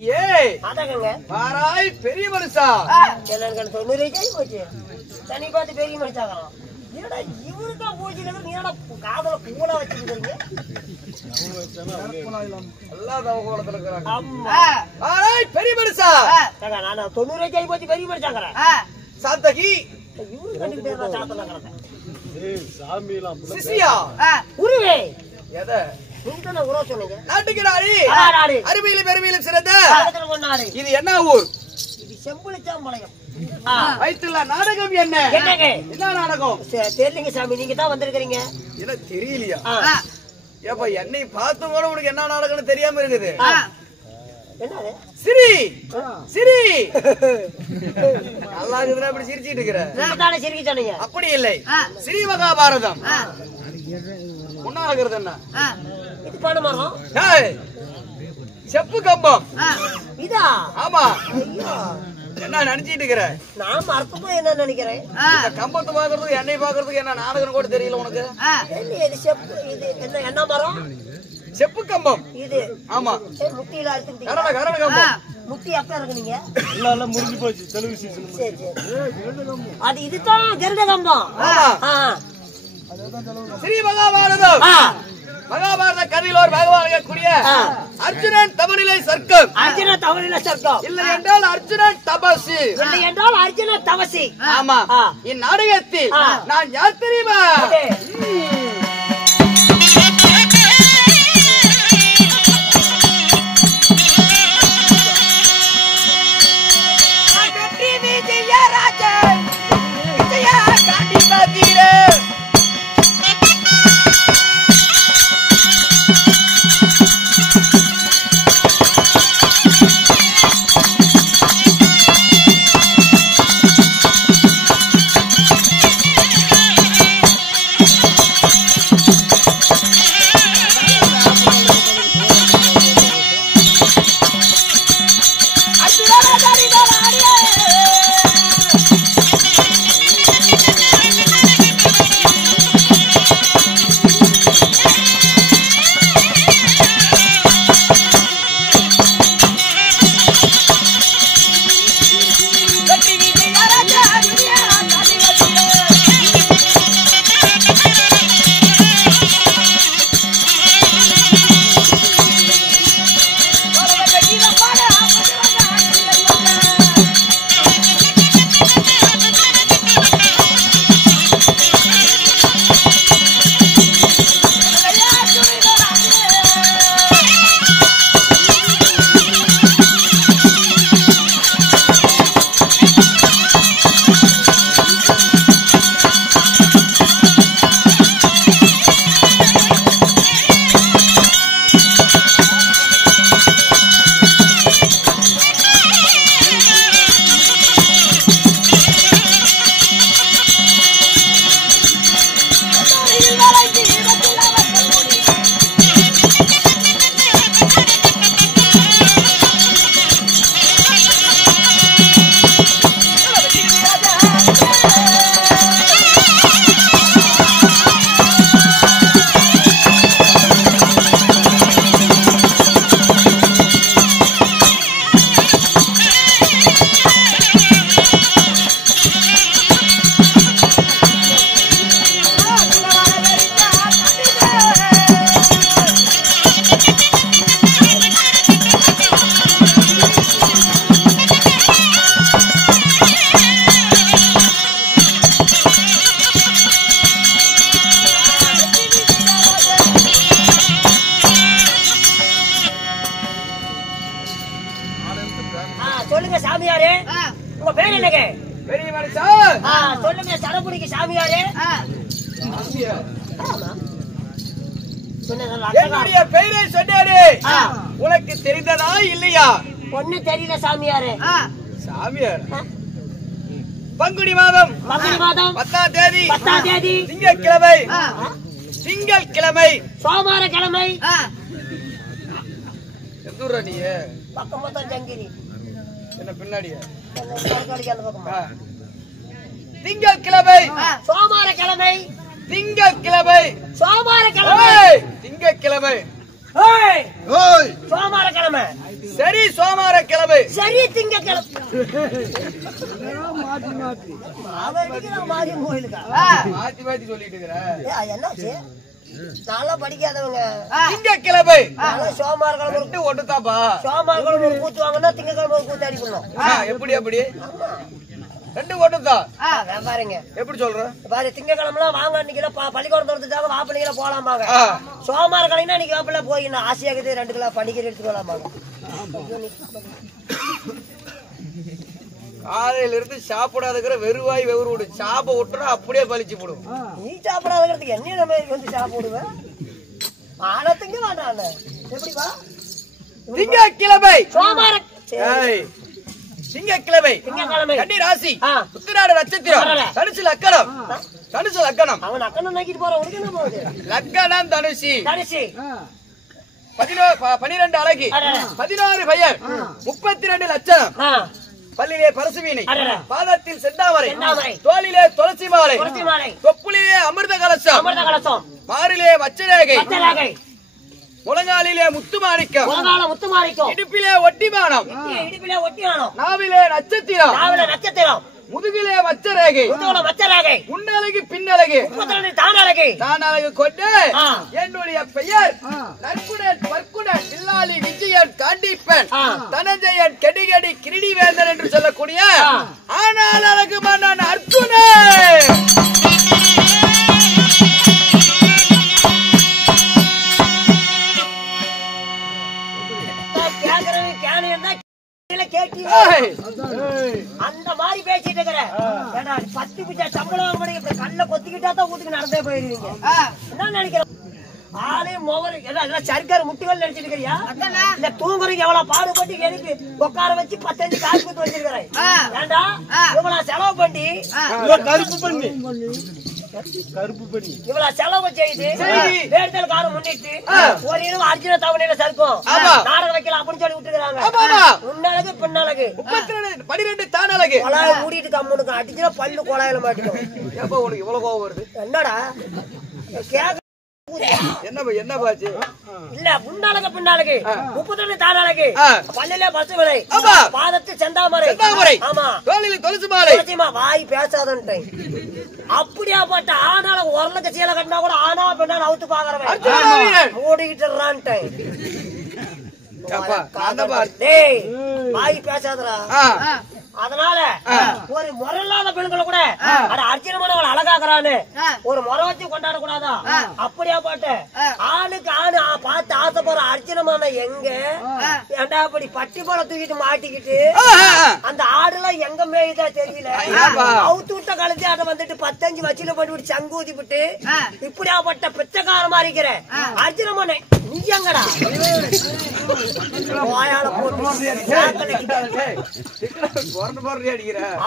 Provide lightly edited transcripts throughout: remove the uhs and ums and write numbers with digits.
ஏய் அதங்க பாராய் பெரிய மனுஷா எனக்கு 90 ரூபாய் போச்சு தனி பார்த்து பெரிய மனுஷாங்கறான் என்னடா இவருக்கு போச்சுல நீடா காதல பூளா வச்சிருக்கீங்க அல்லாஹ் தவகோலத்துல இருக்கறாங்க அம்மா பாராய் பெரிய மனுஷா தங்க நான் 90 ரூபாய் போச்சு பெரிய மனுஷாங்கறேன் சாந்தகி இவரு கண்டுட்டே சாத்தலங்கறேன் ஏய் சாமிலாம் சிசியா உருவே எத நீங்க தான உரோ சொன்னீங்க நாட்டுக்கு நாடி நாடு அருமையில பெருமையில சிறந்த காதல கொண்டாடு இது என்ன ஊர் இது செம்புளிச்சாம்பாளையம் வைத்துள்ள நாடகம் என்ன என்னங்க என்ன நாடகம் தெரியலங்க சாமி நீங்க தான் வந்திருக்கீங்க இல்ல தெரியலையா ஏப்பா என்னை பார்த்து கூட உனக்கு என்ன நாடகம்னு தெரியாம இருக்குது என்னது சிரி சிரி நல்லா இருக்குதுன்னா இப்படி சிரிச்சிட்டு இருக்கிற நீங்க தானே சிரிக்க சொன்னீங்க அப்படி இல்லை ஸ்ரீ மகாபாரதம் முன்னால இருக்கிறது என்ன இது பண்ண மரம் ஏய், செப்பு கம்பம் இதா ஆமா ஐயோ என்ன நினைச்சிட்டு இருக்கிற நான் அர்த்தமா என்ன நினைக்கிறேன் இந்த கம்பத்தை பாக்குறதுக்கு எண்ணெய் பாக்குறதுக்கு என்ன நாடகம் கூட தெரியல உனக்கு இது செப்பு இது என்ன மரம் செப்பு கம்பம் இது ஆமா முட்டியில அறுத்துக்கிட்டீங்க கரட கரட கம்பம் முட்டி அப்ப இறக்குனீங்க எல்லாம் முடிஞ்சு போச்சு தெலுங்கு சீசன் சரி சரி அது இதுதான் கருட கம்பம் ஸ்ரீ மகாபாரதம் மகாபாரத கதையில் ஒரு பகவான் கூடிய அர்ஜுனன் தவநிலை சர்க்கம் அர்ஜுன தவறில சர்க்கம் இல்லை என்றால் அர்ஜுனன் தபசு இல்லை என்றால் அர்ஜுன தவசி ஆமா இந்நாடகத்தில் நான் யார் தெரியுமா சொல்லுங்க சாமியாரே உங்க பேர் என்னங்க பெரிய மனுஷா சொல்லுங்க சடபுடிக்கு சாமியாரே என்னுடைய பெயரை சொன்னாரே உனக்கு தெரிந்ததா இல்லையா ஒண்ணு தெரியல சாமியாரே சாமியார் பங்குனி மாதம் 10ஆம் தேதி திங்கட்கிழமை சோமவார கிழமை எந்தூரா நீ பக்கம் மொத்தம் ஜங்கிரி என்ன பின்னாடியா திங்கட்கிழமை சோமவார கிழமை திங்கட்கிழமை சோமவார கிழமை திங்கட்கிழமை சோமவார கிழமை சரி சோமார கிழமை சரி திங்கக்கிழமை மாரியம் கோயிலுக்கா மாத்தி மாத்தி சொல்லிட்டு இருக்கிற என்னாச்சு நல்லா படிக்காதவங்க திங்கக்கிழமை சோமார் கிழமை ஒட்டுத்தாப்பா சோமார் கிழமை கூத்து வாங்கன்னா திங்கக்கிழமை கூத்து அடிக்கணும் எப்படி ரெண்டு ஓட்டுதான் பாருங்க எப்படி சொல்ற பாரு திங்கக்கிழமை வாங்க அன்னைக்கு பள்ளிக்கூடம் திறந்துட்டாங்க வாப்பிள்ளைங்கள போலாமாங்க சோமார் கிழமை அன்னைக்கு வாப்பிள்ள போய் ஆசையாகுது 2 கிலோ பணிக்கறி எடுத்துட்டு வரலாமாங்க காலையில இருந்து சாப்பிடாதுக்கிற வெறுவாய் வெவுறு விடு சாப்ப விட்டுறா அப்படியே பழிச்சு போடும் நீ சாப்பிடாததுக்கு என்ன நம்ம வந்து சாப்பிடுவேன் ஆனா திங்க மாட்டான் எப்படிப்பா திங்கக்கிழமை சோமார திங்கக்கிழமை கன்னி ராசி உத்திராட நட்சத்திரம் தனுசு லக்கணம் அவன் அக்கனை நோக்கிட்டு போற உனக்கு என்ன போகுது லக்கணம் தனுசி தனுசி 12 அழகி 16 பெயர் 32 லட்சணம் பல்லிலே பரசுவீனை பாதத்தில் செந்தாமரை தோளிலே துளசி மாலை தொப்புளிலே அமிர்த கலசம் மாறிலே வச்சரேகை முழங்காலிலே முத்து மாணிக்கம் இடுப்பிலே ஒட்டிமானம் நாவிலே நட்சத்திரம் முதுகிலே வச்சரேகை முன்னழகு பின்னழகு தானழகு கொண்டு என்னுடைய பெயர் நற்குணன் பற்குணன் வில்லாளி விஜயன் காண்டிப்பன் தனஞ்சயன் கெடிகடி கிரிடி வேந்தன் என்று சொல்லக்கூடிய ஆனால் அழகு மன்னன் அர்ஜுனன் அந்த மாதிரி பேசிட்டு இருக்கிற 10 பிச்சை சம்பளம் கல்ல கொத்திக்கிட்டா தான் வீட்டுக்கு நடந்தே போயிருவீங்க என்ன நினைக்கிறேன் ஆளே மோகல் சர்க்கார் முட்டுகள் நினைச்சிட்டு இருக்கிறியா இந்த தூங்குறதுக்கு எவ்வளவு பாடுபட்டு எனக்கு உட்கார வச்சு 15 காசு கொடுத்து வச்சிருக்கிறேன் ஏண்டா இவ்வளவு செலவு பண்ணி இவ்வளவு செலவு செய்து தேர்தல் காலம் முன்னிட்டு ஒரு இரவு அர்ஜுன தவணையில சறுக்கும் நாடகம் வைக்கலாம் அப்படின்னு சொல்லி விட்டுருக்காங்க முன்னழகு பின்னழகு 12 தானழகு கொலாய மூடிட்டு கம்முனுக்கு அடிச்சுனா பல்லு கொலாயில மாட்டிக்கும் உனக்கு இவ்வளவு கோவம் வருது என்னடா என்ன பாச்சு இல்ல முன்னாளகு பின்னாளகு 32 தானழகு பல்லிலே பசுவிலை பாதத்தில் செந்தாமரை ஆமா தோளிலே துளசி மாலை வாய் பேசாதன்ட்டேன் அப்படியாப்பட்ட ஆனால உரலுக்கு சீலை கட்டினா கூட ஆனா பெண்ணா அவுத்து பாக்குறவன் மூடிக்கிட்டுறான்ட்டேன் வாய் பேசாதரா அதனால ஒரு முறை இல்லாத பெண்களை கூட அர்ச்சனமானவள் அழகாக்குறான்னு ஒரு முறை வச்சு கொண்டாட கூடாதா அப்படியா பாட்டு ஆணுக்கு ஆணு பார்த்து ஆசைப்படுற அர்ச்சனமான எங்க ஏண்டா அப்படி பட்டி போல தூக்கிட்டு மாட்டிக்கிட்டு அந்த ஆடுலாம் எங்க மேயுதா தெரியல அவுத்து விட்ட கழிச்சு அதை வந்துட்டு 15 வச்சில போட்டு சங்கூதி விட்டு இப்படியாப்பட்ட பிச்சைக்காரமா இருக்கிற அர்ச்சனமான நீ எங்கடா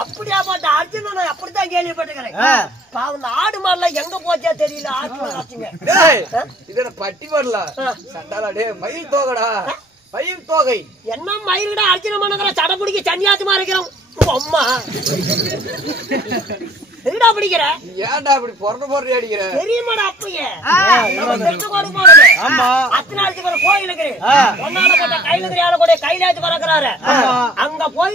அப்படியா பாட்டு அர்ஜுனன் அப்படித்தான் கேள்விப்பட்டிருக்கிறேன் ஆடு மாடலாம் எங்க போச்சா தெரியல பட்டி வரல சண்டாடே மயில் தோகடா மயில் தோகை என்ன மயில்கடா அர்ஜுனமான சடை பிடிக்க சன்னியாசமா இருக்கிறோம் அம்மா என்னடா பிடிக்கிற ஏன்டா அப்படி பொறந்து அடிக்கிற தெரியுமாடா அப்பயே அத்தனாளுக்கு ஒரு கோயில் இருக்கு ஒன்னால போட்ட கையில கூட கையிலாச்சு பறக்குறாரு அங்க போய்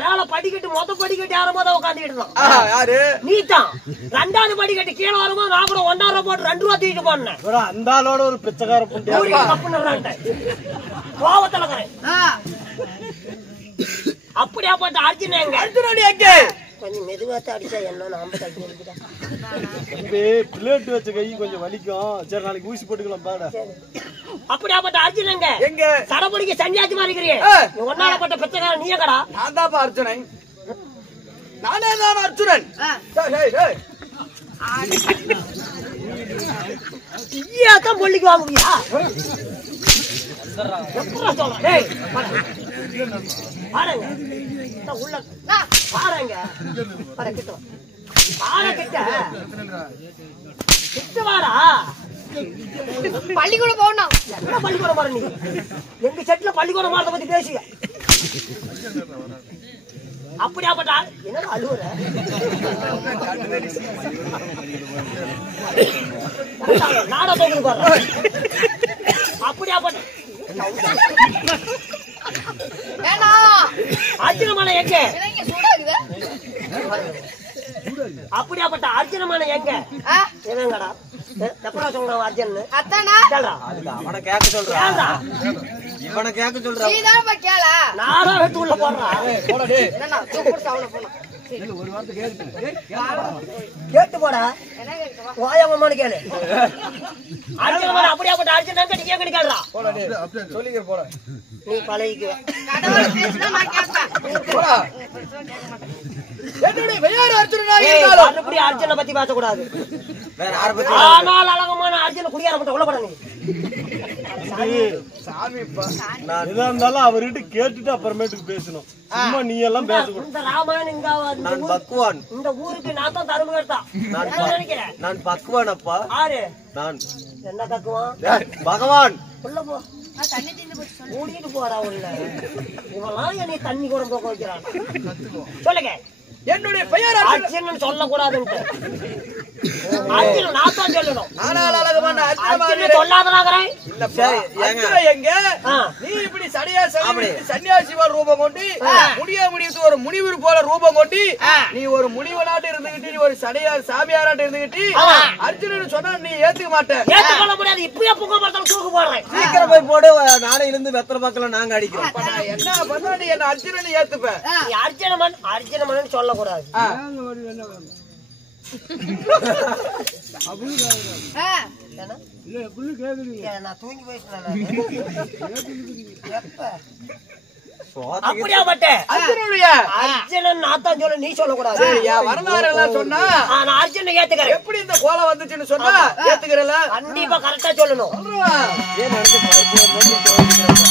மேல படிக்கட்டு மொத்த படிக்கட்டு யாரும் போத உட்காந்துக்கிட்டு நீதான் 2வது படிக்கட்டு கீழே வரும்போது நான் கூட 1 ரூபா போட்டு 2 ரூபா தூக்கிட்டு போனேன் அந்த ஆளோட ஒரு பிச்சைக்கார கோவத்துல அப்படியா போட்ட அர்ஜுன் எங்க கொஞ்சம் மெதுவாத்த அடிச்சா என்ன நாம பிளேட் வச்ச கை கொஞ்சம் வலிக்கும் சரி நாளைக்கு ஊசி போட்டுக்கலாம் பாட அப்படியாப்பட்ட அர்ஜுன் எங்க சடபடிக்கு சன்னியாசி மாறிக்கிறீங்க ஒன்னாலப்பட்ட பிரச்சனை நீ எங்கடா நான் தான் அர்ஜுனன் நானே தான் அர்ஜுனன் தான் பொள்ளிக்கு வாங்குவியா சொல்றேன் உள்ள பாருங்க பள்ளிக்கூடம் போகணும் பள்ளிக்கூடம் போற நீ எங்க செட்ல பள்ளிக்கூடம் மாறத பத்தி பேசிய அப்படியாப்பட்டா என்ன அழுவுற நாடகம் அப்படியாப்பட்ட அர்ஜுனமான எங்க என்னங்க சூடாகுது அப்படியாப்பட்ட அர்ஜுனமான எங்க என்னங்கடா எப்படா சொல்றான் அர்ஜுன் அத்தானா அவனை கேட்க சொல்றான் இவனை கேட்க சொல்றான் நீதான் போய் கேள நானும் எடுத்து உள்ள போடுறான் என்னண்ணா சூப்பர் சவுண்ட் போனா கேட்டு போடா என்ன கேட்கவா ஓயம்மான்னு கேளு அர்ஜுனமான அப்படியாப்பட்ட அர்ஜுன் எங்க நீ கேட்க கேளுடா சொல்லிக்கிற போட நீ பழகிக்குவ கடவுள் பேசினா நான் கேட்பேன் போடா என்னுடைய வேறு அர்ஜுனனாக இருந்தாலும் அப்படி அர்ஜுனை பத்தி பேசக்கூடாது வேற யார பத்தி ஆனால் அழகமான அர்ஜுன குடியார மட்டும் உள்ள போட நீ சாமிப்பா நான் எதா இருந்தாலும் அவர்கிட்ட கேட்டுட்டு அப்புறமேட்டுக்கு பேசணும் சும்மா நீ எல்லாம் பேசக்கூடாது இந்த ராமாயணம் இங்க நான் பக்குவான் இந்த ஊருக்கு நான் தான் தரும கேட்டா நான் நினைக்கிறேன் நான் பக்குவான் அப்பா ஆறு நான் என்ன கக்குவான் பகவான் உள்ள போ தண்ணி தீந்து போச்சு சொல்லு மூடிட்டு போடா உள்ள இவெல்லாம் என்னை தண்ணி கூட போக வைக்கிறான் சொல்லுங்க என்னுடைய பெயர் அர்ஜுனன் அர்ஜுனன் சொல்லக்கூடாதுன்ட்டு அர்ஜுனன் நான் தான் சொல்லணும் ஆனால் அழகமான அர்ஜுனன் அர்ஜுனன் சொல்லாதனாகிறேன் சரி ஏங்க அர்ஜுனன் எங்க நீ இப்படி சன்னியாசிவால் ரூபம் கொண்டு முடியத்து ஒரு முனிவர் போல ரூபம் கொண்டு நீ ஒரு முனிவனாட்டு இருந்துகிட்டு நீ ஒரு சாமியாராட்டு இருந்துகிட்டு அர்ஜுனன் சொன்னா நீ ஏத்துக்க மாட்டேன் ஏத்துக்கொள்ள முடியாது இப்பயே புங்க பார்த்தாலும் தூக்கு போடுறேன் சீக்கிரம் போய் போடு நானே இருந்து வெத்தலை பாக்கலாம் நாங்க அடிக்கிறோம் அப்ப நான் என்ன பண்ணா நீ என்ன அர்ஜுனன் ஏத்துப்ப நீ அர்ஜுனமன் சொல்லக்கூடாது நான் தூங்கி அப்படியாப்பட்ட அர்ஜுனனுடைய அர்ஜுனன் நான் தான் சொல்ல நீ சொல்லக்கூடாது சரியா வரலாறு எல்லாம் சொன்னா நான் அர்ஜுனன் ஏத்துக்கிறேன் எப்படி இந்த கோலம் வந்துச்சுன்னு சொன்னா ஏத்துக்கிறல கண்டிப்பா கரெக்டா சொல்லணும் ஏன் நினைச்சு பருப்பு போட்டு சோதிக்கிறப்ப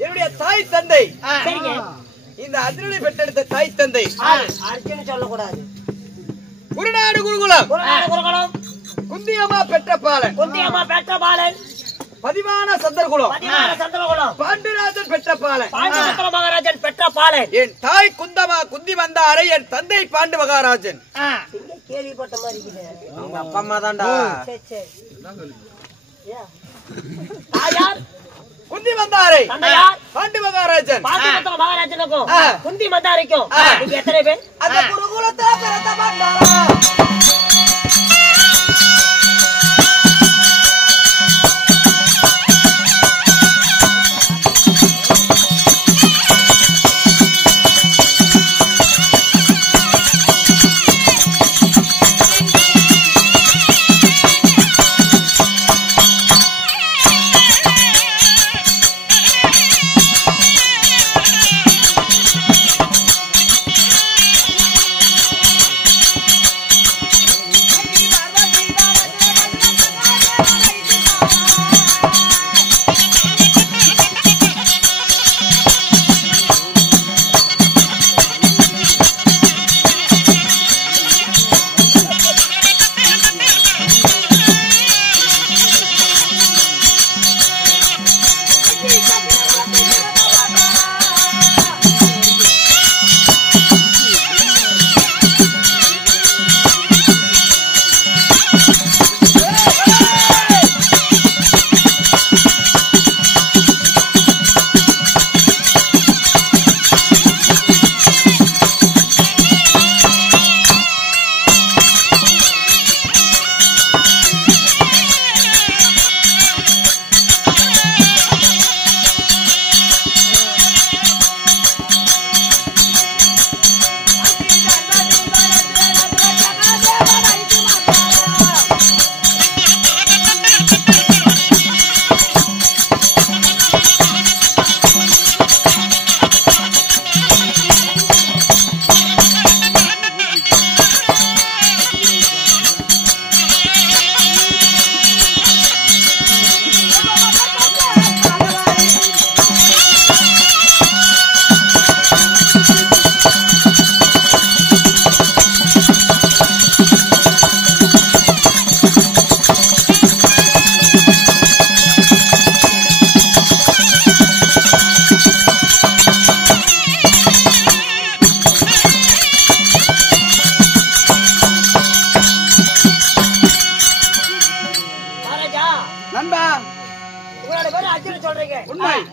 என்னுடைய தாய் தந்தை இந்த அர்ஜுனனை பெற்றெடுத்த தாய் தந்தை அர்ஜுனன் சொல்லக்கூடாது குருநாடு குருகுலம் குருகுலம் குந்தியம்மா பெற்ற பாலன் குந்தியம்மா பெற்ற பாலன் பதிவான சந்தர்குலம் சந்திரகுலம் பாண்டுராஜன் பெற்ற பாலன் பாண்டிபுத்திர மகாராஜன் பெற்ற பாலன் என் தாய் குந்தமா குந்தி வந்தாரை என் தந்தை பாண்டு மகாராஜன் கேள்விப்பட்ட மாதிரி இருக்குது அவங்க அப்பா அம்மா தான்டா. சரி சரி தாயார் குந்தி வந்தாரை தந்தையார் பாண்டு மகாராஜன் பாண்டிபுத்திர மகாராஜனுக்கும் குந்தி மந்தாரிக்கும் நீங்க எத்தனை பேர் அந்த குருகுலத்தை பிறந்த பண்டாரா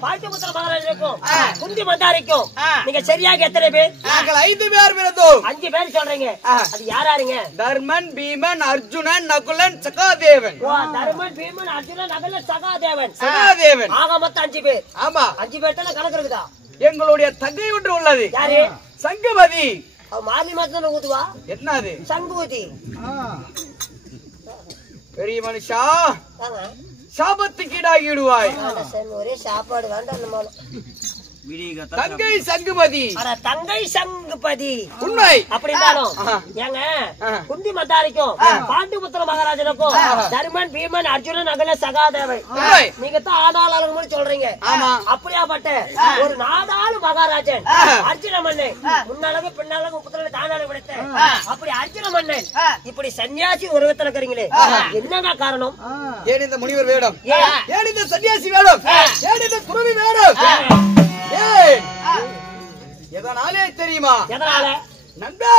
பாண்டிபுத்திர மகாராஜனுக்கும் குந்தி மந்தாரிக்கும் நீங்க சரியாக எத்தனை பேர்? நாங்கள் 5 பேர் பிறந்தோம். 5 பேர் சொல்றீங்க. அது யாராருங்க? தர்மன், பீமன், அர்ஜுனன், நகுலன், சகாதேவன். தர்மன், பீமன், அர்ஜுனன், நகுலன், சகாதேவன். ஆக மொத்தம் 5 பேர். ஆமா, 5 பேர் தானே கணக்கு இருக்குதா? எங்களுடைய தங்கை ஒன்று உள்ளது. யாரு? சங்குமதி. மாமி மாத்தம் ஊதுவா? என்னது? சங்குமதி. பெரிய மனுஷா, சாபத்துக்கு ஈடாகிடுவாய். ஒரே சாப்பாடு வேண்டாம். தங்கை சங்குமதி. தங்கை சங்குபதி உண்மை. அப்படி இருந்தாலும் ஏங்க குந்தி மந்தாரிக்கும் பாண்டிபுத்திர மகாராஜனுக்கும் தர்மன், பீமன், அர்ஜுனன், நகுலன், சகாதேவன் நீங்க தான் ஆடாளர்கள் மாதிரி சொல்றீங்க. அப்படியாப்பட்ட ஒரு நாடாளு மகாராஜன் அர்ஜுன மன்னன் முன்னாளவு பின்னாளவு புத்திரனை தானாளு விடுத்த அப்படி அர்ஜுன மன்னன் இப்படி சன்னியாசி உருவத்தில் இருக்கிறீங்களே, என்னங்க காரணம்? ஏன் இந்த முனிவர் வேடம்? ஏன் இந்த சன்னியாசி வேடம்? ஏன் இந்த துறவி வேடம்? எதனாலே தெரியுமா? எதனால? நந்தா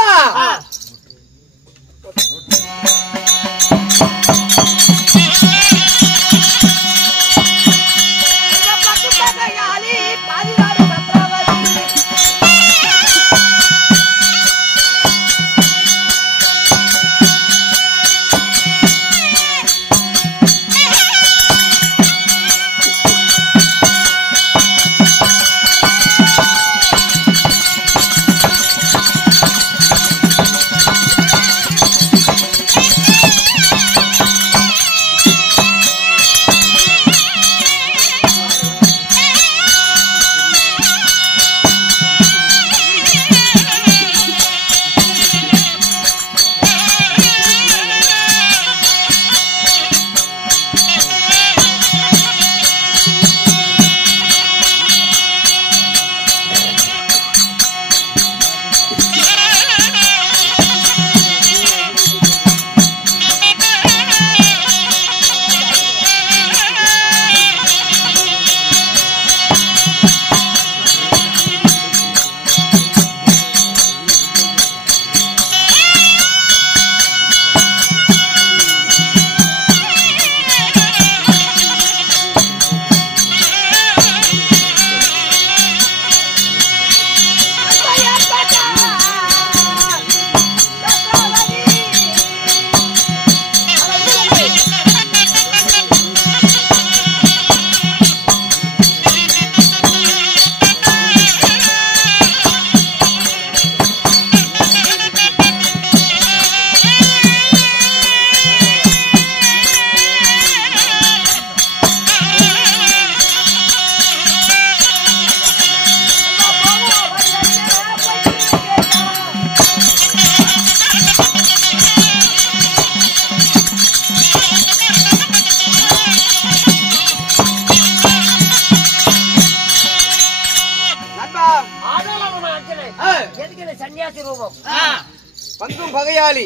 பங்கும் பகையாளி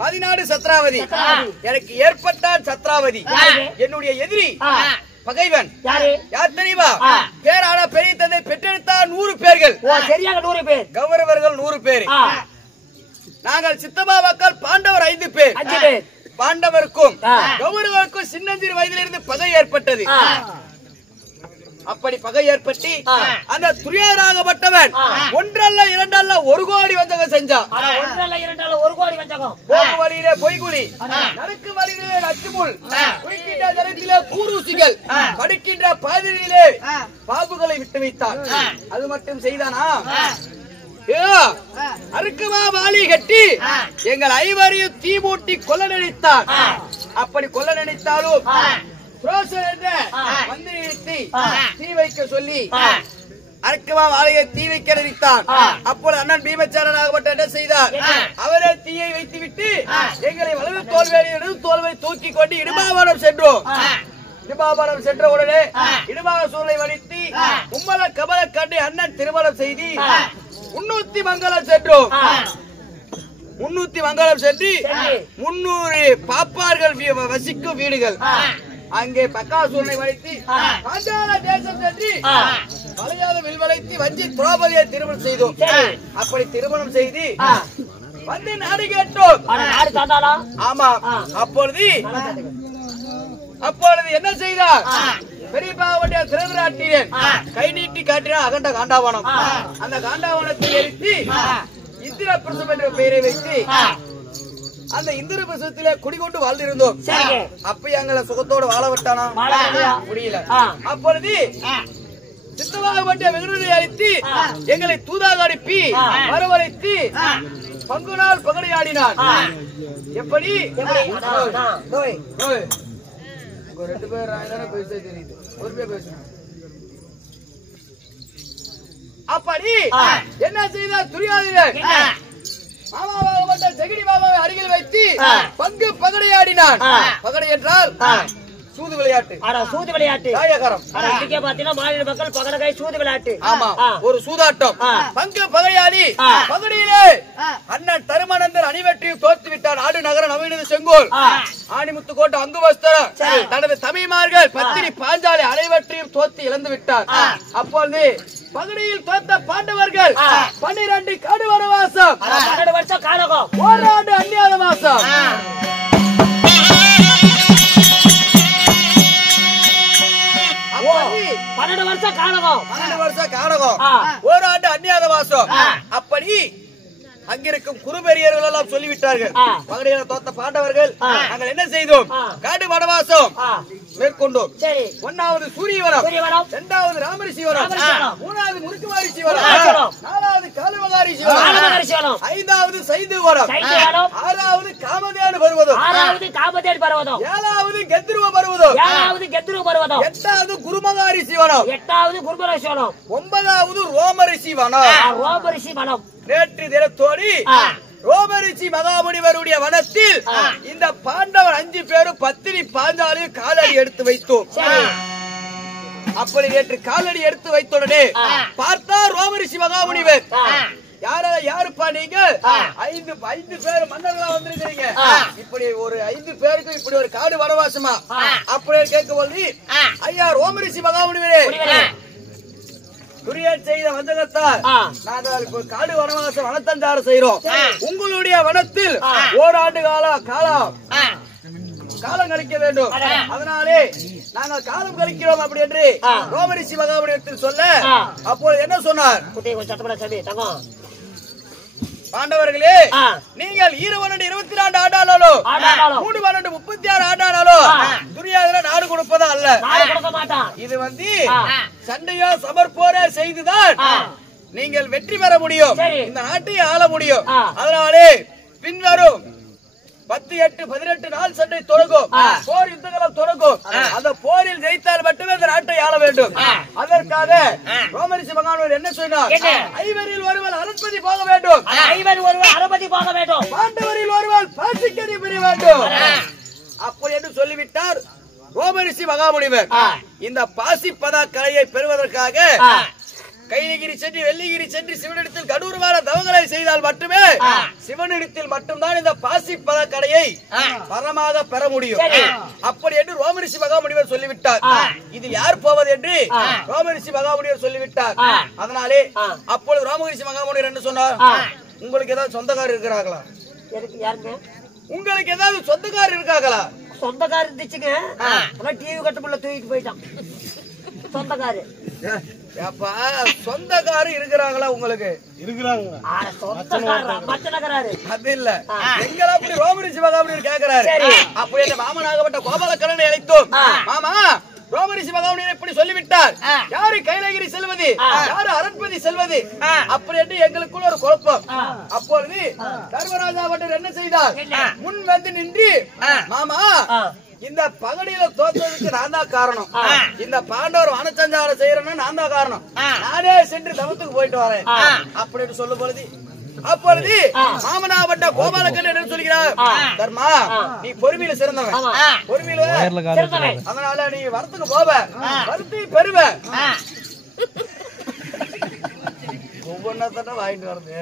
14 சத்ராவதி எனக்கு ஏற்பட்டான் சத்ராவதி என்னுடைய எதிரி பகைவன் யார் தெரியுமா பேரான பெரிய தந்தை பெற்றெடுத்தார் 100 பேர்கள் சரியாக 100 பேர் கௌரவர்கள் 100 பேர் நாங்கள் சித்தப்பா மக்கள் பாண்டவர் 5 பேர் 5 பேர் பாண்டவருக்கும் கௌரவருக்கும் சின்னஞ்சிறு வயதிலிருந்து பகை ஏற்பட்டது அப்படி பகை ஏற்பட்டு அந்த துரியோதனாகப்பட்டவன் ஒன்றல்ல இரண்டல்ல 1 கோடி வஞ்சகம் செஞ்சான் ஒன்றல்ல இரண்டல்ல 1 கோடி வஞ்சகம் போகு வழியிலே பொய்குழி நடக்கு வழியிலே நச்சுமுள் குளிக்கின்ற ஜலத்திலே கூரூசிகள் படுக்கின்ற பாதிரியிலே பாம்புகளை விட்டு வைத்தான் அது மட்டும் செய்தானா அறுக்குமா வாளி கட்டி எங்கள் ஐவரையும் தீ மூட்டி கொல்ல நினைத்தான் அப்படி கொல்ல நினைத்தாலும் தீ வைக்க சொல்லி அறுக்குமா வாழையை தீ வைக்க நினைத்தான் அப்போது அண்ணன் பீமச்சாரனாகப்பட்ட என்ன செய்தார் அவரே தீயை வைத்து விட்டு எங்களை வலது தோல்வேலி தோல்வை தூக்கி கொண்டு இடுமாவனம் சென்றோம் இடுமாவனம் சென்ற உடனே இடுமாவ சூழலை வடித்து உம்மல கமல கண்டு அண்ணன் திருமணம் செய்து 300 மங்கலம் சென்றோம் 300 மங்கலம் சென்று 300 பாப்பார்கள் வசிக்கும் வீடுகள் அங்கே பக்காசூரனை வளைத்து பாஞ்சால தேசம் சென்று மலையாள வில்வளைத்து வஞ்சி திரௌபதியை திருமணம் செய்தோம் அப்படி திருமணம் செய்து வந்து நாடு கேட்டோம் ஆமா அப்பொழுது என்ன செய்தார் பெரியப்பாவுடைய திருவிராட்டியன் கை நீட்டி காட்டினார் அகண்ட காண்டாவனம் அந்த காண்டாவனத்தை எரித்து இந்திர பிரசவம் என்ற பெயரை வைத்து அந்த இந்திர பிரசவத்திலே குடிகொண்டு வாழ்ந்திருந்தோம் அப்ப எங்களை சுகத்தோடு வாழ விட்டானா முடியல அப்பொழுது சித்தவாகப்பட்ட வெகுளியை அழைத்து எங்களை தூதாக அனுப்பி வரவழைத்து பங்கு நாள் பகடையாடினான் எப்படி 2 பேர் பேச தெரியுது 1 பேர் பேசுறாங்க அப்படி என்ன செய்தார் துரியோதனன் மாமாவாகப்பட்ட செகிடி மாமாவை அருகில் வைத்து பங்கு பகடையாடினான் பகடை என்றால் சூது விளையாட்டு சூது விளையாட்டு மாநில மக்கள் பகடகை சூது விளையாட்டு ஆமா ஒரு சூதாட்டம் பங்கு பகையாடி பகடியிலே அண்ணன் தருமநந்தர் அணிவெற்றி தோத்து விட்டார் ஆடு நகர நவீன செங்கோல் ஆணிமுத்து கோட்டை அங்கு வஸ்திரம் தனது தமிழ்மார்கள் பத்தினி பாஞ்சாலி அனைவற்றையும் தோத்து இழந்து விட்டார் அப்பொழுது பகடியில் தோத்த பாண்டவர்கள் 12 காடு வனவாசம் 12 வருஷம் காலகம் 1 ஆண்டு அந்நியாத மாசம் பன்னெண்டு வருஷம் காலகம் 1 ஆண்டு அந்நியாத வாசம் அப்படி அங்கிருக்கும் குருபெரியர்கள் எல்லாம் சொல்லிவிட்டார்கள் பகடையில தோத்த பாண்டவர்கள் நாங்கள் என்ன செய்தோம் காடு வனவாசம் மேற்கொண்டோம் 1வது சூரியவனம் 2வது ராமரிஷிவனம் 3வது முருக்குமாரி சிவனம் 4வது காலமகாரி சிவனம் 5வது சைதுவனம் 6வது காமதேனு பருவதம் 7வது கெத்ருவ பருவதம் 8வது குருமகாரி சிவனம் 9வது ரோமரிஷி வனம் நேற்று தினத்தோடு ரோமரிஷி மகாமுனிவருடைய வனத்தில் இந்த பாண்டவர் 5 பேரும் பத்தினி பாஞ்சாலியும் காலடி எடுத்து வைத்தோம் அப்படி நேற்று காலடி எடுத்து வைத்தோடனே பார்த்தா ரோமரிஷி மகாமுனிவர் யாருப்பா நீங்க 5 பேர் மன்னர்களா வந்திருக்கிறீங்க இப்படி ஒரு 5 பேருக்கு இப்படி ஒரு காடு வனவாசமா அப்படி கேட்கும்போது ஐயா ரோமரிஷி மகாமுனிவரே துரியன் செய்த வஞ்சகத்தால் நாங்கள் காடு வனவாசம் வனத்தஞ்சாறு செய்யறோம் உங்களுடைய வனத்தில் 1 ஆண்டு காலம் கழிக்க வேண்டும் அதனாலே நாங்கள் காலம் கழிக்கிறோம் அப்படி என்று ரோமரிஷி மகாமுனிவத்தில் சொல்ல அப்போது என்ன சொன்னார் பாண்டவர்களே நீங்கள் 22 ஆண்டானாலோ 36 ஆண்டானாலோ துரியோதன நாடு கொடுப்பதா அல்ல இது சண்டையோ சமர்ப்போரே செய்துதான் நீங்கள் வெற்றி பெற முடியும் இந்த நாட்டை ஆள முடியும் அதனாலே பின்வரும் 10, 8, 18 நாள் சண்டை தொடங்கும் போர் யுத்தங்களும் தொடங்கும் அந்த போரில் ஜெயித்தால் மட்டுமே இந்த நாட்டை ஆள வேண்டும் அதற்காக ரோமரிஷி மகாமுனிவர் என்ன சொன்னார் ஐவரில் ஒருவர் அரண்மனை போக வேண்டும் பாண்டவரில் ஒருவர் பாசிக்கறி பெற வேண்டும் அப்படி என்று சொல்லிவிட்டார் ரோமரிஷி மகாமுனிவர் இந்த பாசிப்பதா கலையை பெறுவதற்காக கைலகிரி சென்று வெள்ளிகிரி சென்று சிவனிடத்தில் கடூரமான தவங்களை செய்தால் மட்டுமே சிவனிடத்தில் மட்டும்தான் இந்த பாசி பத கடையை வரமாக பெற முடியும். அப்படி என்று ரோமரிஷி மகாமுனிவர் சொல்லிவிட்டார். இது யார் போவது என்று ரோமரிஷி மகாமுனிவர் சொல்லிவிட்டார். அதனாலே அப்பொழுது ரோமரிஷி மகாமுனிவர் என்ன சொன்னார்? உங்களுக்கு ஏதாவது சொந்தக்காரர் இருக்கிறார்களா? உங்களுக்கு ஏதாவது சொந்தக்காரர் இருக்காங்களா? சொந்தக்காரர் இருந்துச்சுங்க. டிவி கட்டுக்குள்ள தூக்கிட்டு போயிட்டான் சொந்தக்காரு. சொந்தக்காரர் இருக்கிறாங்களா உங்களுக்கு? இருக்கிறாங்க. அது இல்ல, எங்களை அப்படி ரோமரிஷி மகாமுனிவர் கேட்கிறாரு. அப்படி என் மாமனாகப்பட்ட கோபாலக்கரனை அழைத்தோம். மாமா, ரோமரிஷி மகாமுனிவர் இப்படி சொல்லிவிட்டார். யாரு கைலகிரி செல்வது, யாரு அரண்மனை செல்வது அப்படி என்று எங்களுக்குள்ள ஒரு குழப்பம். அப்பொழுது தர்மராஜா பட்டர் என்ன செய்தார்? முன் வந்து நின்று, மாமா, இந்த பகடியில தோற்றதுக்கு நான் தான் காரணம். இந்த பாண்டவர் வனச்சஞ்சாரம் செய்யறேன்னா நான் தான் காரணம். நானே சென்று தவத்துக்கு போயிட்டு வரேன் அப்படின்னு சொல்லும் பொழுது அப்பொழுது மாமனாபட்ட கோபாலக்கண்ணன் என்ன சொல்கிறார்? தர்மா, நீ பொறுமையில சிறந்தவன், பொறுமையில சிறந்தவன். அதனால நீ வரத்துக்கு போவ, வருத்தி பெறுவ. ஒவ்வொன்னதான் வாங்கிட்டு வருது.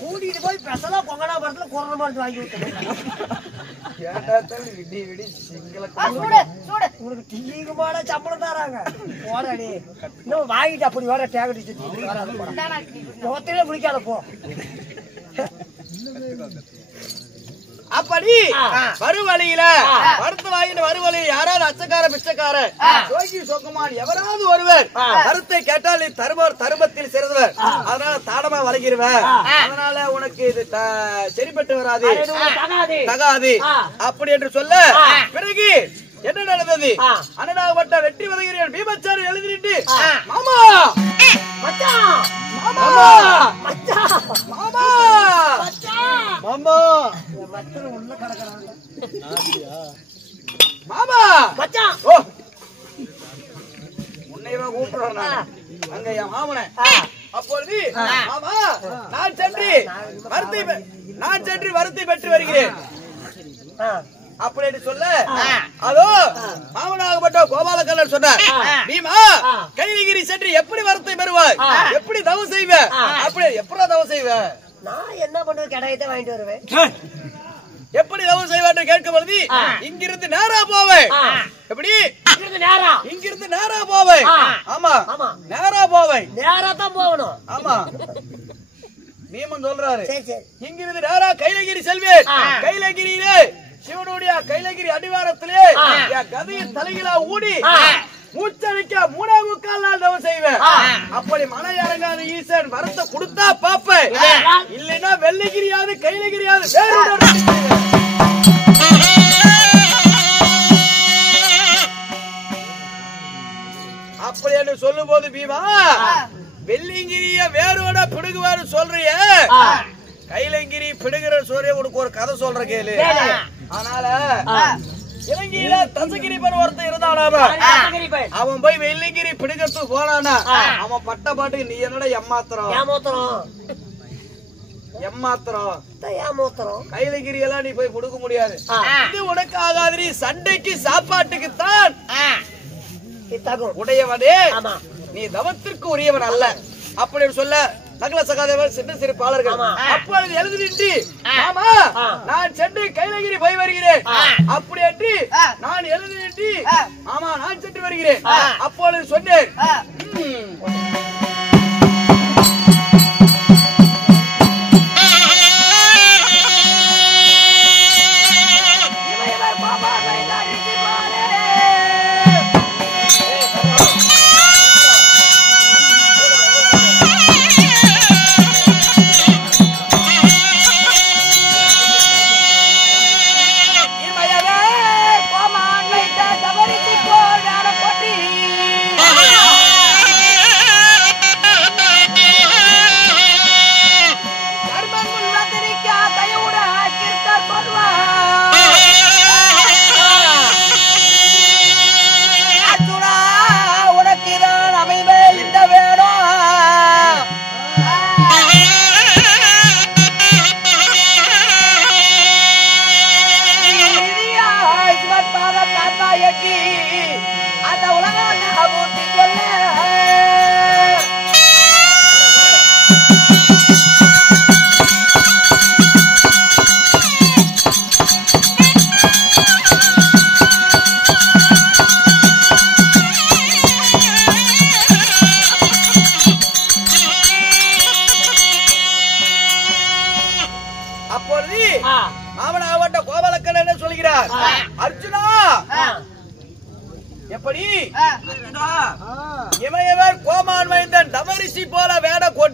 கூட்டிட்டு போய் பெசலா கொங்கனாபுரத்துல கொரோனா மருந்து வாங்கி விட்டு சம்பளம் தராங்க. இன்னும் வாங்கிட்டு அப்படி வர டேகடி மொத்தமே குளிக்காத போ. அப்படி வருவழியில வருத்த வாங்கிட்டு வருவழியில் யாராவது அச்சக்கார பிச்சைக்கார யோகி சொக்குமான் எவராவது ஒருவர் கருத்தை கேட்டால் நீ தருமத்தில் சிறந்தவர், அதனால தாடமா வளைகிறவர், அதனால உனக்கு இது சரிப்பட்டு வராது, தகாது அப்படி என்று சொல்ல பிறகு என்ன நடந்தது? அண்ணனாகப்பட்ட வெற்றி வதைகிறேன் பீமச்சாரி எழுதிட்டு, மாமா மாமா மாமா மாமா உள்ள கிடக்குறாங்க மாமா மச்சான். ஓ, உன்னைவா கூப்பிடுறான் அங்க என் மாமனை. அப்பொழுது மாமா, நான் சென்று வருத்தி பெற்று வருகிறேன் அப்படின்னு சொல்ல, அதோ மாமனாகப்பட்ட கோபாலக்கண்ணன் சொன்னார், பீமா, கைலகிரி சென்று எப்படி வரத்தை பெறுவாய், எப்படி தவம் செய்வ, அப்படி எப்படா தவம் செய்வ? நான் என்ன பண்ணுவேன்? கடையத்தை வாங்கிட்டு வருவேன். எப்படி தவம் செய்வான்னு கேட்கும் பொழுது இங்கிருந்து நேரா போவேன். எப்படி? இங்கிருந்து நேரா போவேன். ஆமா, நேரா போவேன். நேரா தான் போகணும். ஆமா, பீமன் சொல்றாரு, இங்கிருந்து நேரா கைலகிரி செல்வேன். கைலகிரியிலே சிவனுடைய கைலகிரி அடிவாரத்திலே என் கதையின் தலையிலா ஊடி மூச்சடிக்க 3.25 நாள் தவம் செய்வேன். அப்படி மன இறங்காத ஈசன் வரத்தை கொடுத்தா பாப்பேன், இல்லைன்னா வெள்ளிகிரியாவது கைலகிரியாவது அப்படி என்று சொல்லும் போது, பீமா, வெள்ளிங்கிரிய வேறுவட பிடுகுவாரு சொல்றிய, கைலங்கிரி பிடுகிற சோரிய உனக்கு ஒரு கதை சொல்ற கேளு. அதனால இலங்கையில தசகிரிபன் ஒருத்தன் இருந்தானாம, அவன் போய் வெள்ளிங்கிரி பிடிக்கிறதுக்கு போனானா, அவன் பட்ட பாட்டுக்கு நீ என்னடா எம்மாத்திரம் கைலகிரி எல்லாம் நீ போய் கொடுக்க முடியாது, இது உனக்கு ஆகாது, சண்டைக்கு சாப்பாட்டுக்கு தான் உடையவனே, நீ தவத்திற்கு உரியவன் அல்ல அப்படின்னு சொல்ல நகல சகாதேவர் சின்ன சிறு பாலர்கள் அப்பொழுது எழுதிட்டு, ஆமா, நான் சென்று கைலகிரி போய் வருகிறேன் அப்படி என்று நான் எழுதிட்டு, ஆமா, நான் சென்று வருகிறேன் அப்பொழுது சொன்னேன்.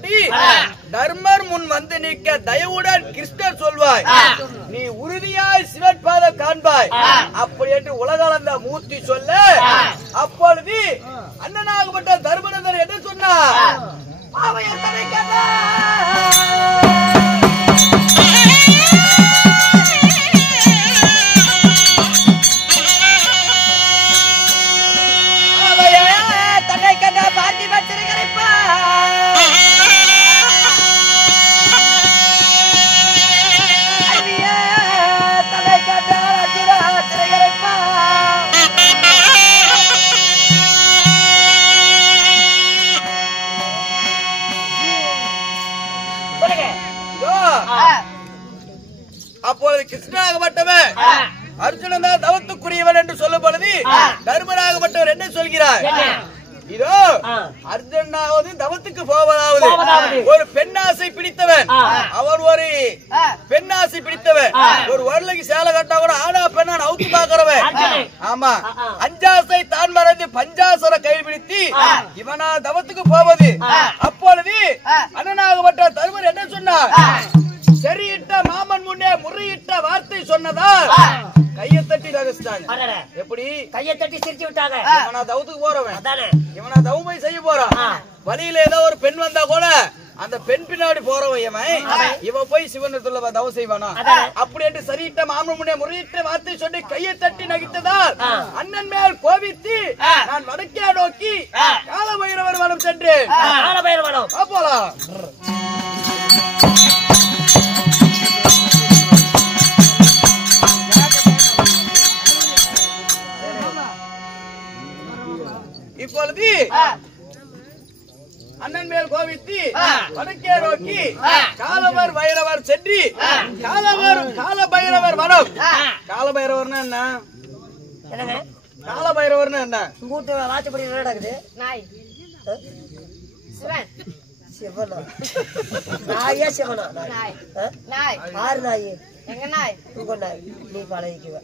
கொண்டு தர்மர் முன் வந்து நிற்க தயவுடன் கிருஷ்ணர் சொல்வாய், நீ உறுதியாய் சிவபாதம் காண்பாய் அப்படி என்று உலகளந்த மூர்த்தி சொல்ல, அப்பொழுது அண்ணனாகப்பட்ட தர்மநந்தர் என்ன சொன்னார்? அப்பொழுது கிருஷ்ணனாகப்பட்டவன் அர்ஜுனன் தான் தவத்துக்குரியவன் என்று சொல்லும் பொழுது தர்மராகப்பட்டவர் என்ன சொல்கிறார்? இதோ அர்ஜுனாவது தவத்துக்கு போவதாவது ஒரு பெண்ணாசை பிடித்தவன், அவர் ஒரு பெண்ணாசை பிடித்தவன், ஒரு வருளைக்கு சேலை கட்டா கூட ஆனா பெண்ணா அவுத்து பாக்குறவன். ஆமா, அஞ்சாசை தான் மறந்து பஞ்சாசர கைபிடித்து இவனா தவத்துக்கு போவது. அப்பொழுது அண்ணனாகப்பட்ட தர்மர் என்ன சொன்னார்? சரியிட்ட மாமன் முன்னே முறையிட்ட வார்த்தை சொன்னதால் கையை தட்டி ரகசிட்டாங்க. எப்படி கையை தட்டி சிரிச்சு விட்டாங்க? இவனா தவத்துக்கு போறவன், இவனா தவமை செய்ய போறான். வழியில ஏதோ ஒரு பெண் வந்தா கூட அந்த பெண் பின்னாடி போறவன் இவன் போய் சிவனத்துல தவம் செய்வானா? அப்படி என்று சரியிட்ட மாமன் முன்னே முறையிட்ட வார்த்தை சொல்லி கையை தட்டி நகித்ததால் அண்ணன் மேல் கோபித்து நான் வடக்கே நோக்கி கால பைரவர் வனம் சென்றேன். போலாம். இப்பொழுது அண்ணன் மேல் கோபித்து வடக்கே நோக்கி காலவர் பைரவர் சென்று கால பைரவர் வனம். கால பைரவர்னா என்ன? கால பைரவர்னா என்ன? கூட்டு வாட்சப்படி நடக்குது. நாய் சிவன் சிவனா? நாயா சிவனா? நாய் நாய் ஆறு நாய். எங்க நாய்? உங்க நாய். நீ பழகிக்குவ.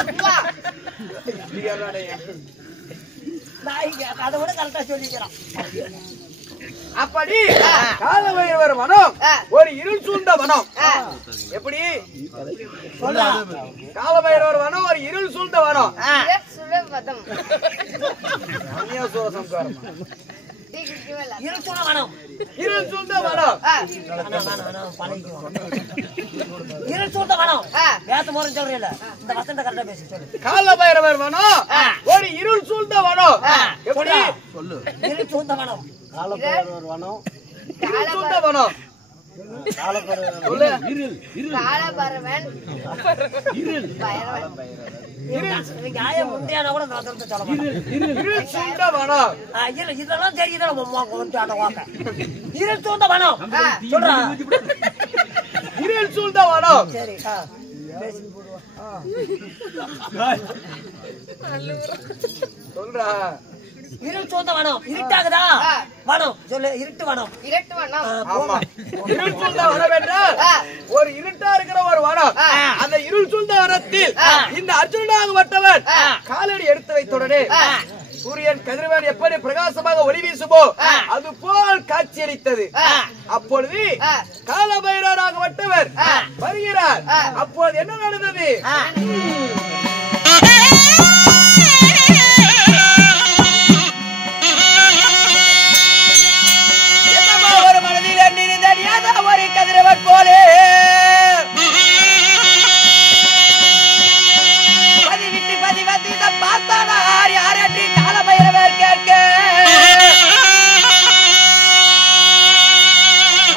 அப்பா நாய்க்கு அதை விட கரெக்டா சொல்லிக்கிறான். அப்படி கால பைரவர் வனம் ஒரு இருள் சூழ்ந்த வனம். எப்படி கால பைரவர் வனம் ஒரு இருள் சூழ்ந்த வனம். சுலபதம் இருள் சூழ்ந்த வனம். இருள் சூழ்ந்த வனம். இருள் சூழ்ந்த வனம். வேத்த போறேன்னு சொல்றீல்ல, இந்த வசந்த கரெக்டா பேசி சொல்லு. கால பைரவர் வனம் ஒரு இருள் சூழ்ந்த வனம். எப்படி இருள் சூழ்ந்த வனம்? காலபைரவர் வனம் இருள் சூழ்ந்த வனம். காலபைரவன் முண்டியான கூட சொல்ல இருள் சூழ்ந்த வனம். இதெல்லாம் தெரியுது. இருள் சூழ்ந்த வனம் சொல்றா. இருள் சூழ்ந்த வனம். சரி சொல்றா. இருள் சூழ்ந்த வனம். இருட்டாகுதா வனம் சொல்லு. இருட்டு வனம். இரட்டு வனம். ஆமா, இருள் சூழ்ந்த வனம் என்றால் ஒரு இருட்டா இருக்கிற ஒரு வனம். அந்த இருள் சூழ்ந்த வனத்தில் இந்த அர்ஜுனனாகப்பட்டவன் காலடி எடுத்து வைத்தவுடனே சூரியன் கதிரவன் எப்படி பிரகாசமாக ஒளி வீசுமோ அது போல் காட்சியளித்தது. அப்பொழுது காலபைரவராகப்பட்டவர் வருகிறார். அப்போது என்ன நடந்தது? ஒரு மனதில் எண்ணிருந்த ஒரு கதிரவன் போலே பதிவிட்டு பதிவத்து இதை பார்த்தானார் யாரற்றி காலபைரவர் கேட்க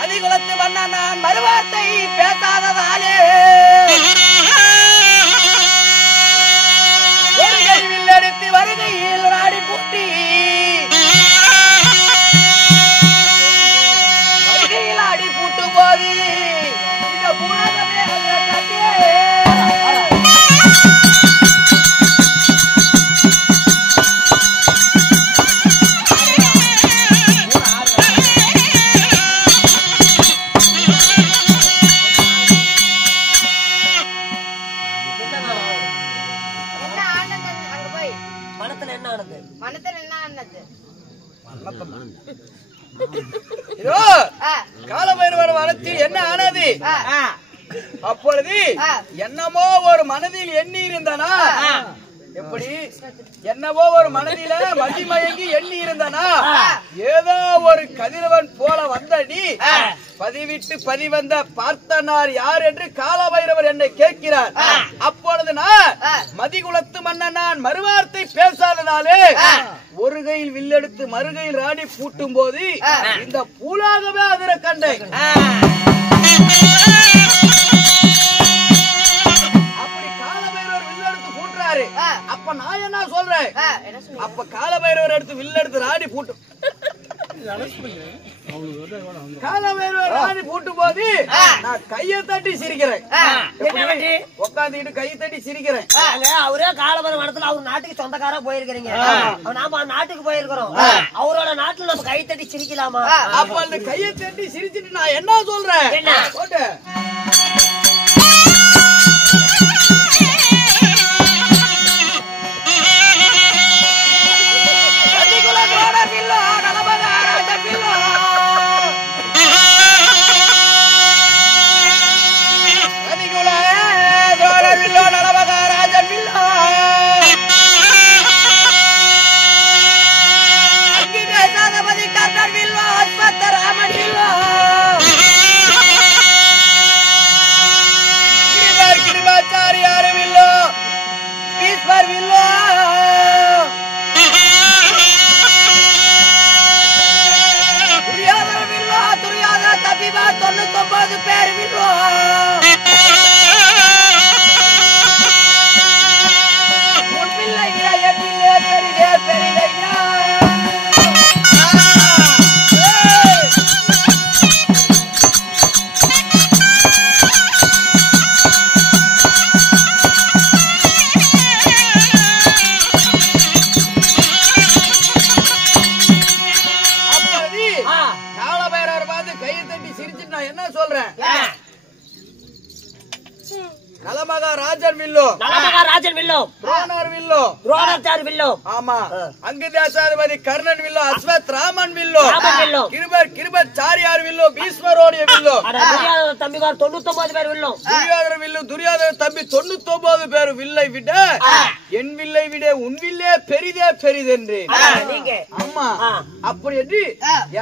அதிகுலத்து வண்ண நான் மறுவார்த்தை பேசாததாலே இதோ காலபைரவர் வனத்தில் என்ன ஆனது? அப்பொழுது என்னமோ ஒரு மனதில் எண்ணி இருந்தனா, எப்படி என்னவோ ஒரு மனதில மதிமயங்கி எண்ணி இருந்தனா, ஏதோ ஒரு கதிரவன் போல வந்தடி பதிவிட்டு பதிவந்த பார்த்தனார் யார் என்று காலபைரவர் என்னை கேட்கிறார். அப்பொழுது நான் மதிகுலத்து மன்னன் நான் மறுவார்த்தை பேசாதனாலே ஒரு கையில் வில்லெடுத்து மறுகையில் ராணி பூட்டும் போது இந்த பூலாகவே அதிர கண்டேன். அப்படி காலபைரவர் வில்லெடுத்து பூட்டுறாரு. அப்ப நான் என்ன சொல்றேன்? அப்ப காலபைரவர் எடுத்து வில்லெடுத்து ராணி பூட்டும் காலபைரவர் ராணி பூட்டும் போது நான் கையை தட்டி சிரிக்கிறேன். உட்காந்துக்கிட்டு கையை தட்டி சிரிக்கிறேன். அவரே காலபைரவர் மனத்துல அவர் நாட்டுக்கு சொந்தக்காரா போயிருக்கிறீங்க, நாம நாட்டுக்கு போயிருக்கிறோம், அவரோட நாட்டுல நம்ம கை தட்டி சிரிக்கலாமா? அப்ப அந்த கையை தட்டி சிரிச்சுட்டு நான் என்ன சொல்றேன்? போட்டு அங்கதாசாதிபதி கர்ணன் வில்லோ, அஸ்வத்ராமன் வில்லோ, கிருபாச்சாரியார் வில்லோ, பீஷ்மரோடைய வில்லோ, தம்பிகார் 99 பேர் வில்லோ, துரியோதன வில்லோ, துரியோதன தம்பி 99 பேர் வில்லை விட என் வில்லை விட உன் வில்லே பெரிதே பெரிதென்று. ஆமா அப்படி என்று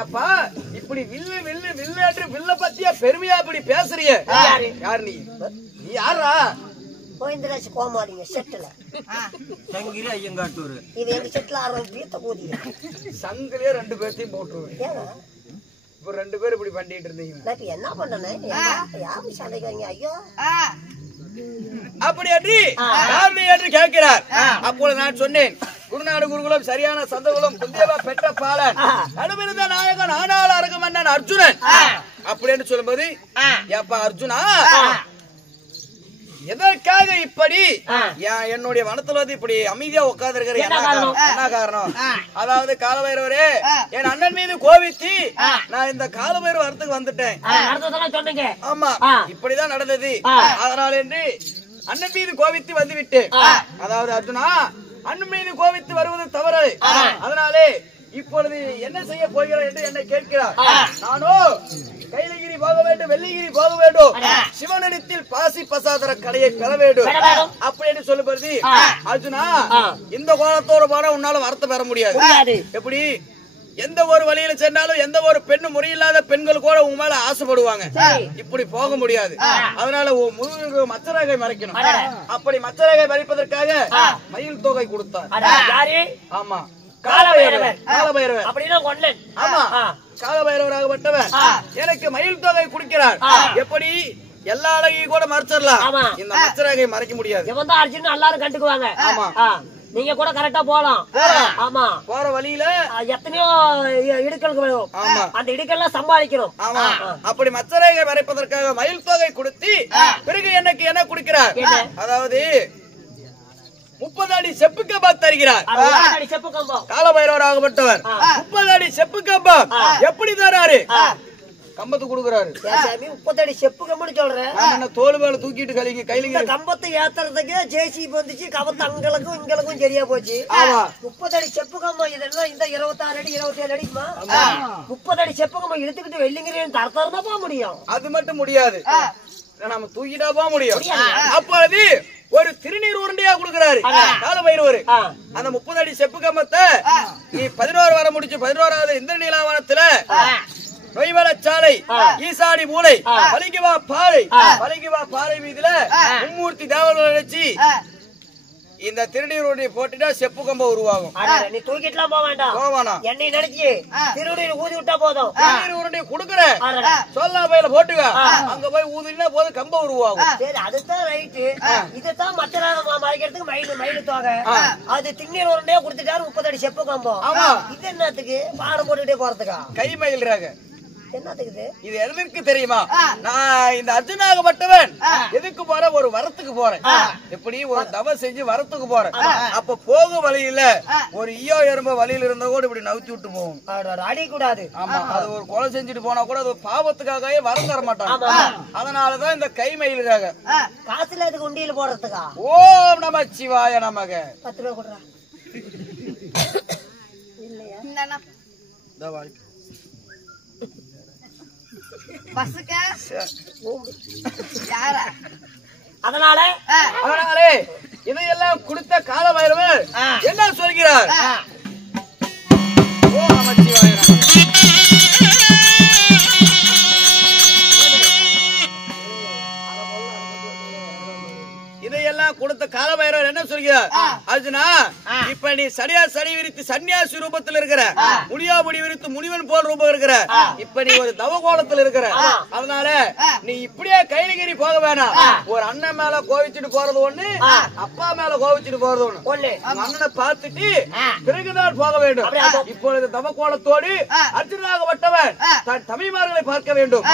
ஏப்பா இப்படி வில்லு வில்லு வில்லு என்று வில்ல பத்தியா பெருமையா இப்படி பேசுறிய? யார் நீ? யாரா? கோவிந்தராஜ் கோமாரிங்க செட்டுல சங்கிரி ஐயங்காட்டூர். இது எங்க செட்டுல ஆறு பீத்த போதி சங்கிலியே 2 பேர்த்தையும் போட்டுருவேன். இப்ப 2 பேர் இப்படி பண்ணிட்டு இருந்தீங்க. நான் என்ன பண்ணனே? யாரு சண்டைக்காரங்க? ஐயோ அப்படி என்று கேட்கிறார். அப்பொழுது நான் சொன்னேன், குருநாடு குருகுலம் சரியான சந்தகுலம் குந்தேவா பெற்ற பாலன் நடுமிருந்த நாயகன் ஆனால் அரங்க மன்னன் அர்ஜுனன் அப்படின்னு சொல்லும்போது, ஏப்பா அர்ஜுனா எதற்காக இப்படி என்னுடைய வனத்துல வந்து இப்படி அமைதியா உட்கார்ந்து இருக்கிற என்ன காரணம்? அதாவது காலபைரவரே என் அண்ணன் மீது கோபித்து நான் இந்த காலபைரவ வரத்துக்கு வந்துட்டேன். ஆமா இப்படிதான் நடந்தது. அதனால என்று அண்ணன் மீது கோபித்து வந்து விட்டேன். அதாவது அர்ஜுனா அண்ணன் மீது கோபித்து வருவது தவறு. அதனாலே இப்பொழுது என்ன செய்ய போகிறேன் என்று என்னை கேட்கிறார். நானோ கைலகிரி போக வேண்டும், வெள்ளிகிரி போக வேண்டும், சிவனிடத்தில் பாசி பசாதர கடையை பெற வேண்டும் அப்படின்னு சொல்லும்போது, அர்ஜுனா இந்த கோலத்தோடு போனா உன்னால வரத்தை பெற முடியாது. எப்படி? எந்த ஒரு வழியில சென்றாலும் எந்த ஒரு பெண்ணு முறையில்லாத பெண்கள் கூட உங்க மேல ஆசைப்படுவாங்க. இப்படி போக முடியாது. அதனால முழு மச்சரகை மறைக்கணும். அப்படி மச்சரகை மறைப்பதற்காக மயில் தொகை கொடுத்தார். ஆமா காலபைரவர். அப்படின்னா கொண்டேன். ஆமா காலபைரவராகப்பட்டவர் எனக்கு மயில் தொகை கொடுக்கிறார். எப்படி? எல்லா அழகையும் கூட மறைச்சிடலாம், இந்த மச்சரகை மறைக்க முடியாது. அர்ஜுன் எல்லாரும் கண்டுக்குவாங்க. ஆமா நீங்க கூட கரெக்டா போலாம். ஆமா போற வழியில எத்தனையோ இடுக்கலுக்கு வரும். அந்த இடுக்கெல்லாம் சம்பாதிக்கிறோம். ஆமா அப்படி மச்சரகை மறைப்பதற்காக மயில் தொகை கொடுத்து பிறகு எனக்கு என்ன கொடுக்கிறார்? அதாவது 30 அடி செப்பு கம்பம் தருகிறார். காலபைரவராகப்பட்டவர் 30 அடி செப்பு கம்பம் எப்படி தராரு? கம்பத்து கொடுக்குறாரு. சாமி 30 அடி செப்பு கம்புன்னு சொல்றேன். என்ன தோல் மேல தூக்கிட்டு கலிங்க கையில கம்பத்தை ஏத்துறதுக்கு ஜேசிபி வந்துச்சு. கம்பத்து அங்களுக்கும் இங்களுக்கும் சரியா போச்சு. 30 அடி செப்பு கம்பம் இதெல்லாம் இந்த 26 அடி 27 அடிக்குமா? 30 அடி செப்பு கம்பம் இழுத்துக்கிட்டு வெள்ளிங்கிறேன் தரத்தரமா போக முடியும். அது மட்டும் முடியாது. நம்ம தூக்கிட்டா போக முடியும். அப்போது ஒரு திருநீர் உருண்டையா கொடுக்கிறாரு கால பைரவர். அந்த 30 அடி செப்பு கம்பத்தை நீ 11 வர முடிச்சு 11வது இந்த நீலாவனத்துல நொய்வலச்சாலை ஈசாடி மூலை பலிக்குவா பாறை மீதுல மும்மூர்த்தி தேவர்கள் வச்சு இந்த திருநீர் உருண்டையை போட்டுட்டா செப்பு கம்பம் உருவாகும். நீ தூக்கிட்டுலாம் போக வேண்டாம். என்னை நினைச்சு திருநீர் ஊதி விட்டா போதும். திருநீர் உருண்டையை கொடுக்குறேன் சொல்லா பையில போட்டுக்க. அங்க போய் ஊதினா போதும் கம்பம் உருவாகும். சரி அதுதான் ரைட்டு. இதுதான் மற்ற மறைக்கிறதுக்கு மயிலு தோகை. அது திருநீர் உருண்டையா கொடுத்துட்டாரு 30 அடி செப்பு கம்பம். இது என்னத்துக்கு பாடம் போட்டுக்கிட்டே போறதுக்கா? கை மயில்றாங்க. என்னத்துக்கு இது எதற்கு தெரியுமா? நான் இந்த அர்ஜுனாகப்பட்டவன் எதுக்கு போறேன்? ஒரு வரத்துக்கு போறேன். எப்படி ஒரு தவம் செஞ்சு வரத்துக்கு போறேன். அப்ப போக வழியில ஒரு ஈயோ எறும்ப வழியில இருந்தா கூட இப்படி நவுத்தி விட்டு போகும். அடி கூடாது. ஆமா, அது ஒரு கொலை செஞ்சுட்டு போனா கூட அது பாவத்துக்காகவே வரம் தர மாட்டாங்க. அதனாலதான் இந்த கை மயிலுக்காக. காசுல அதுக்கு உண்டியில போடுறதுக்கா? ஓம் நம சிவாய நமக. 10 ரூபா கொடுறா. இல்லையா பசுக்க யாரா? அதனாலே இதையெல்லாம் கொடுத்த கால பைரவர் என்ன சொல்கிறார்? ஓ நமச்சிவாய இதையெல்லாம் கொடுத்த கால பைரவர் என்ன சொல்கிறார்? அர்ஜுனா, இப்ப நீ சரி விரித்து சன்னியாசி ரூபத்தில் இருக்கிற, முடி விரித்து முனிவன் போல் ரூபம் இருக்கிற, இப்ப நீ ஒரு தவ கோலத்தில் இருக்கிற. அதனால நீ இப்படியே கைலகிரி போக வேணாம். ஒரு அண்ணன் மேல கோவிச்சுட்டு போறது ஒண்ணு, அப்பா மேல கோவிச்சுட்டு போறது ஒண்ணு. அண்ணனை பார்த்துட்டு பிறகுதான் போக வேண்டும். இப்பொழுது தவ கோலத்தோடு அர்ஜுனாகப்பட்டவன் தன் தம்பிமார்களை பார்க்க வேண்டும்.